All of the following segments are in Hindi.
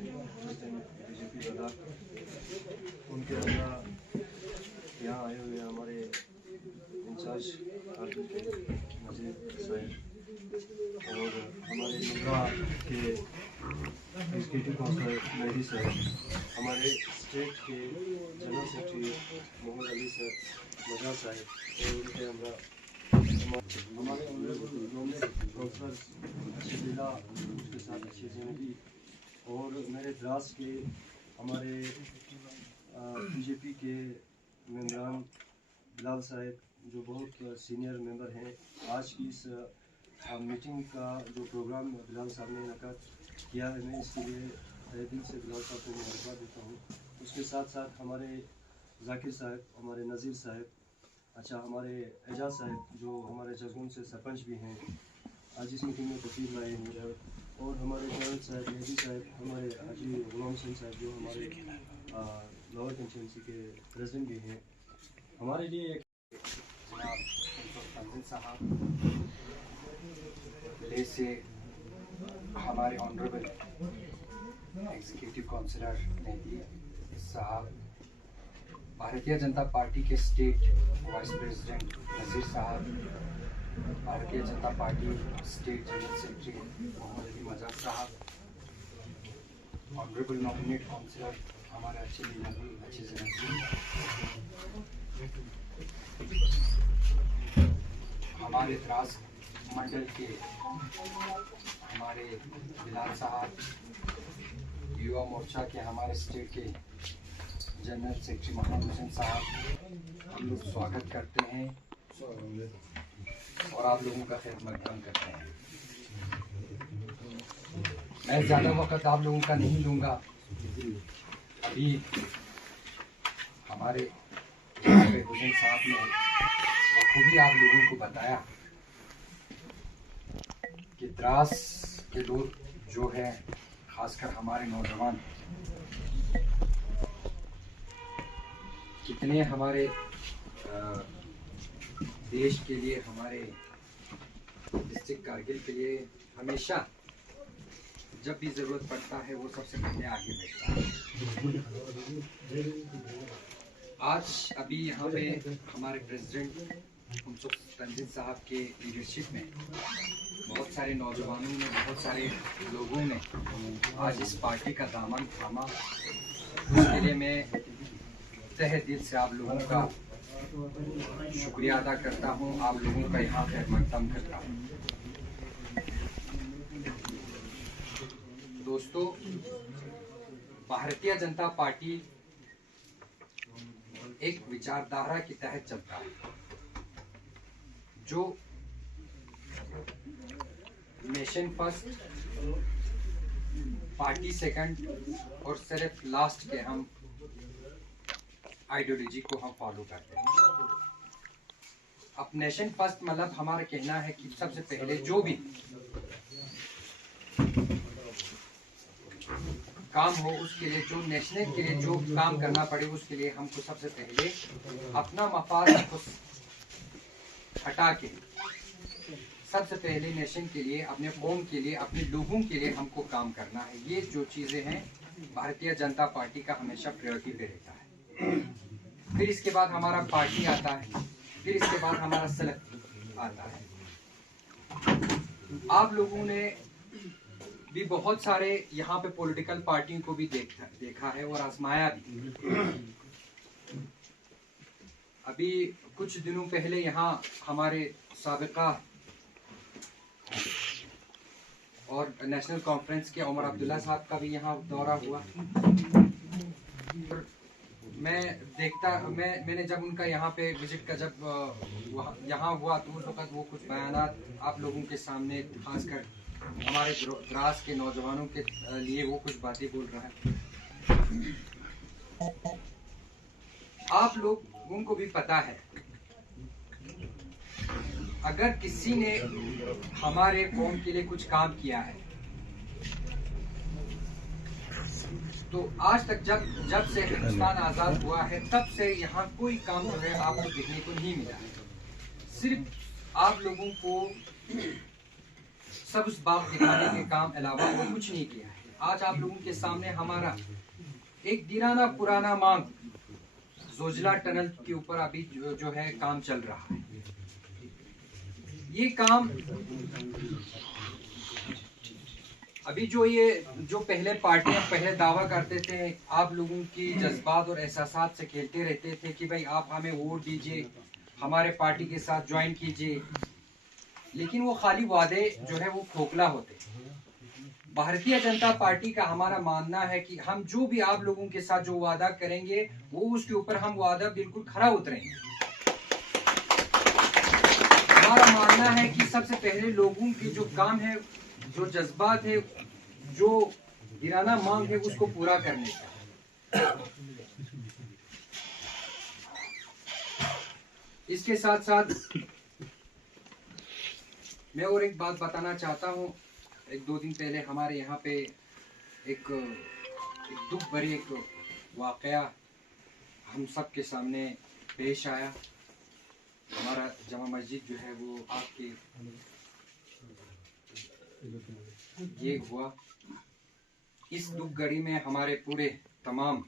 बीजेपी लद्दाख उनके द्वारा यहाँ आए हुए हमारे इंचार्ज नजीर साहब और हमारे मुद्रा के एग्जीक्यूटिव काउंसिलर मेहदी साहब, हमारे स्टेट के general secretary Mohammad Ali sir मजा साहब और उनके हमारे काउंसलर अच्छे जिला उसके साथ अच्छे जिंदगी और मेरे द्रास के हमारे बीजेपी के मेम्बरान बिलाल साहब जो बहुत सीनियर मेंबर हैं। आज की इस मीटिंग का जो प्रोग्राम बिलाल साहब ने इनका किया है, मैं इसके लिए तहे दिल से बिलाल साहब को मुबारकबाद देता हूँ। उसके साथ साथ हमारे जाकिर साहब, हमारे नज़ीर साहब, अच्छा हमारे एजाज साहब जो हमारे जजगुन से सरपंच भी हैं, आज इस मीटिंग में तशरीफ लाए हैं और हमारे जनरल साहब मेहदी साहब, हमारे हाजी गुलाम सिंह साहब जो हमारे लोअर कंस्टिट्यूंसी के प्रेसिडेंट भी हैं। हमारे लिए एक तंजिल साहब ले से हमारे ऑनरेबल एग्जीक्यूटिव काउंसिलर मेहदी साहब, भारतीय जनता पार्टी के स्टेट वाइस प्रेसिडेंट नज़ीर साहब, Bharatiya Janata Party state general secretary Mohammad Ali मजाक साहब, ऑनरेबल नॉमिनेट काउंसिलर हमारे अच्छे जिंदगी, हमारे द्रास मंडल के हमारे बिलाल साहब, युवा मोर्चा के हमारे स्टेट के जनरल सेक्रेटरी मोहम्मद हुसैन साहब, हम लोग स्वागत करते हैं और आप लोगों का खिदमतगान करते हैं। मैं ज़्यादा वक्त आप लोगों का नहीं लूँगा। अभी हमारे हुसैन साहब ने बखूबी आप लोगों को बताया कि द्रास के लोग जो है, खासकर हमारे नौजवान कितने हमारे देश के लिए, हमारे डिस्ट्रिक्ट कारगिल के लिए हमेशा जब भी ज़रूरत पड़ता है वो सबसे पहले आगे बढ़ता है। आज अभी यहाँ पे हमारे प्रेसिडेंट तंजिल साहब के लीडरशिप में बहुत सारे नौजवानों ने, बहुत सारे लोगों ने आज इस पार्टी का दामन थामा। उसके लिए मैं तहे दिल से आप लोगों का शुक्रिया अदा करता हूँ, आप लोगों का यहाँ खैर मकदम करता हूँ। दोस्तों, भारतीय जनता पार्टी एक विचारधारा के तहत चलता है जो नेशन फर्स्ट, पार्टी सेकंड और सिर्फ लास्ट के हम आइडियोलॉजी को हम फॉलो करते हैं। अब नेशन फर्स्ट मतलब हमारा कहना है कि सबसे पहले जो भी काम हो उसके लिए, जो नेशनल के लिए जो काम करना पड़े उसके लिए हमको सबसे पहले अपना मफाद को हटा के सबसे पहले नेशन के लिए, अपने कौम के लिए, अपने लोगों के लिए हमको काम करना है। ये जो चीज़ें हैं भारतीय जनता पार्टी का हमेशा प्रायोरिटी पे रहता है। फिर इसके बाद हमारा पार्टी आता है, फिर इसके बाद हमारा सेलेक्ट आता है। आप लोगों ने भी बहुत सारे यहाँ पे पॉलिटिकल पार्टियों को भी देखा है और आजमाया भी। अभी कुछ दिनों पहले यहाँ हमारे साबिका और नेशनल कॉन्फ्रेंस के उमर अब्दुल्ला साहब का भी यहाँ दौरा हुआ। मैंने जब उनका यहाँ पे विजिट का जब यहाँ हुआ तो उस वक्त वो कुछ बयानात आप लोगों के सामने, खासकर हमारे द्रास के नौजवानों के लिए वो कुछ बातें बोल रहा है। आप लोगों को भी पता है, अगर किसी ने हमारे कौम के लिए कुछ काम किया है तो आज तक जब से हिंदुस्तान आज़ाद हुआ है तब से यहाँ कोई काम जो है आपको देखने को नहीं मिला है। सिर्फ आप लोगों को सब उस बाग दिखाने के काम अलावा और कुछ नहीं किया है। आज आप लोगों के सामने हमारा एक दिराना पुराना मांग जोजिला टनल के ऊपर अभी जो है काम चल रहा है। ये काम अभी जो पहले पार्टियां पहले दावा करते थे, आप लोगों की जज्बात और एहसासात से खेलते रहते थे कि भाई आप हमें वोट दीजिए, हमारे पार्टी के साथ ज्वाइन कीजिए, लेकिन वो खाली वादे जो है वो खोखला होते। भारतीय जनता पार्टी का हमारा मानना है कि हम जो भी आप लोगों के साथ जो वादा करेंगे वो उसके ऊपर हम वादा बिल्कुल खरा उतरेंगे। हमारा मानना है कि सबसे पहले लोगों के जो काम है, जो जज्बात है, जो दिराना मांग है, उसको पूरा करने का। इसके साथ साथ मैं और एक बात बताना चाहता हूँ। एक दो दिन पहले हमारे यहाँ पे एक दुख भरी एक वाकया हम सब के सामने पेश आया। हमारा जमा मस्जिद जो है वो आग के ये हुआ। इस दुख घड़ी में हमारे पूरे तमाम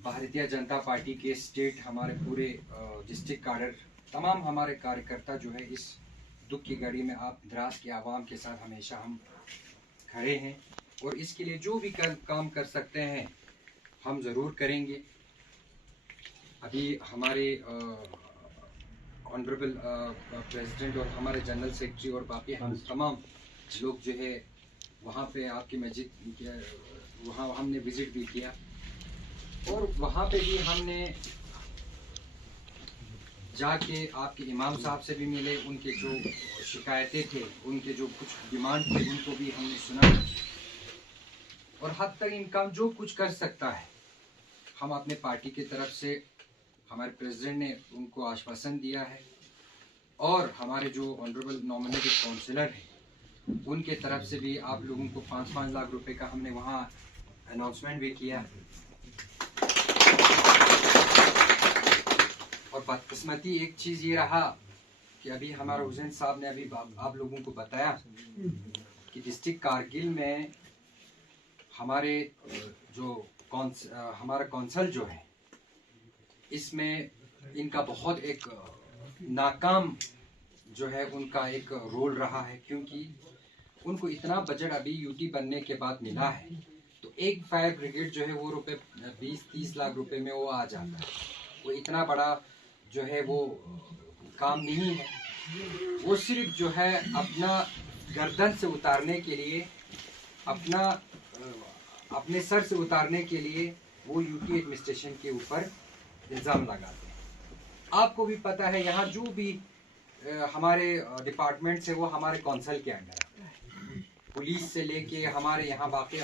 भारतीय जनता पार्टी के स्टेट, हमारे पूरे डिस्ट्रिक्ट कैडर, तमाम हमारे कार्यकर्ता जो है इस दुख की घड़ी में आप द्रास के आवाम के साथ हमेशा हम खड़े हैं और इसके लिए जो भी काम कर सकते हैं हम ज़रूर करेंगे। अभी हमारे ऑनरेबल प्रेसिडेंट और हमारे जनरल सेक्रेटरी और बाकी हम तमाम लोग जो है वहाँ पे आपकी मस्जिद वहाँ हमने विज़िट भी किया और वहाँ पे भी हमने जाके आपके इमाम साहब से भी मिले। उनके जो शिकायतें थे, उनके जो कुछ डिमांड थे, उनको भी हमने सुना और हद तक इनका जो कुछ कर सकता है हम अपने पार्टी की तरफ से, हमारे प्रेसिडेंट ने उनको आश्वासन दिया है और हमारे जो ऑनरेबल नॉमिनेटेड काउंसिलर हैं उनके तरफ से भी आप लोगों को 5-5 लाख रुपए का हमने वहाँ अनाउंसमेंट भी किया। और बदकिस्मती एक चीज़ ये रहा कि अभी हमारा हुसैन साहब ने अभी आप लोगों को बताया कि डिस्ट्रिक्ट कारगिल में हमारे जो हमारा कौंसल जो है इसमें इनका बहुत एक नाकाम जो है उनका एक रोल रहा है, क्योंकि उनको इतना बजट अभी यूटी बनने के बाद मिला है तो एक फायर ब्रिगेड जो है वो रुपए 20-30 लाख रुपए में वो आ जाता है। वो इतना बड़ा जो है वो काम नहीं है। वो सिर्फ जो है अपना गर्दन से उतारने के लिए, अपने सर से उतारने के लिए वो यूटी एडमिनिस्ट्रेशन के ऊपर इल्ज़ाम लगाते हैं। आपको भी पता है यहाँ जो भी हमारे डिपार्टमेंट है वो हमारे कौंसल के अंडर आता है। पुलिस से लेके हमारे यहाँ बाकी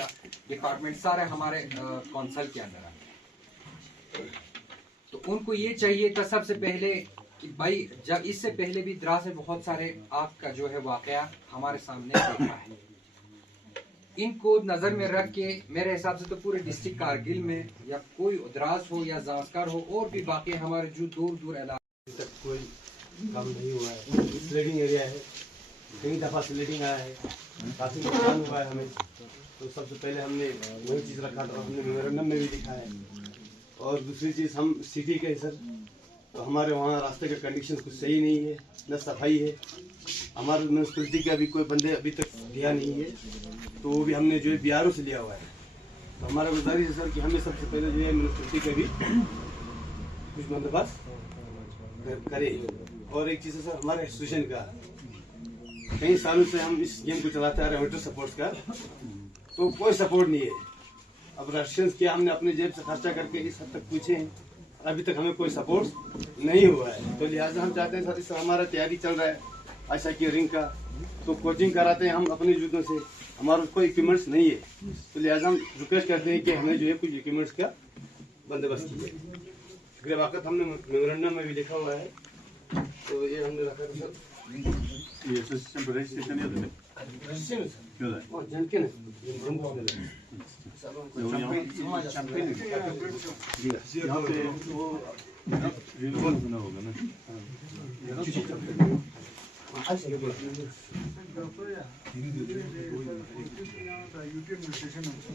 डिपार्टमेंट सारे हमारे कौंसल के अंदर आते हैं। तो उनको ये चाहिए था सबसे पहले कि भाई जब इससे पहले भी द्रास में बहुत सारे आग का जो है वाकया हमारे सामने देखा है, इनको नज़र में रख के मेरे हिसाब से तो पूरे डिस्ट्रिक्ट कारगिल में या कोई द्रास हो या जांस्कर हो और भी बाकी हमारे जो दूर दूर इलाके तक कोई काम नहीं हुआ है। स्लेडिंग एरिया है, कई दफ़ा स्लेडिंग आया है, काफ़ी नुकसान हुआ है हमें। तो सबसे पहले हमने वही चीज़ रखा था, हमने मेमोरेंडम में भी लिखा है। और दूसरी चीज़ हम सिटी के सर, तो हमारे वहाँ रास्ते के कंडीशन कुछ सही नहीं है, न सफाई है। हमारे म्यूनसिपलिटी के अभी कोई बंदे अभी तक दिया नहीं है, तो वो भी हमने जो है BRO से लिया हुआ है। तो हमारा गुजारिश है सर कि हमें सबसे पहले जो है म्यूनसिपलिटी का भी कुछ बंदोबस्त करे। और एक चीज़ है सर, हमारे एसोसिएशन का कई सालों से हम इस गेम को चलाते आ रहे हैं, वाटर सपोर्ट्स का, तो कोई सपोर्ट नहीं है। अब रशियंस किया हमने अपने जेब से खर्चा करके इस हद तक पूछे हैं, अभी तक हमें कोई सपोर्ट नहीं हुआ है। तो लिहाजा हम चाहते हैं सर, इस हमारा तैयारी चल रहा है आशा की रिंग का, तो कोचिंग कराते हैं हम अपने जूतों से, हमारा कोई इक्विपमेंट्स नहीं है। तो लिहाजा हम रिक्वेस्ट करते हैं कि हमें जो है कुछ इक्विपमेंट्स का बंदोबस्त कीजिए। अगले वक्त हमने मेमोरेंडम में भी लिखा हुआ है, तो ये हमने रखा था सर। ये एसोसिएशन पर रजिस्ट्रेशन नहीं होता है क्यों है? और जन के ना यहाँ पे वो रिन्यूअल होना होगा ना।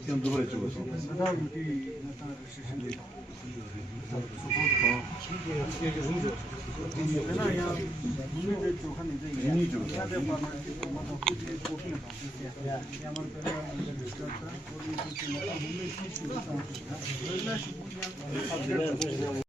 그냥 누가 이쪽에서. 민이 쪽에서.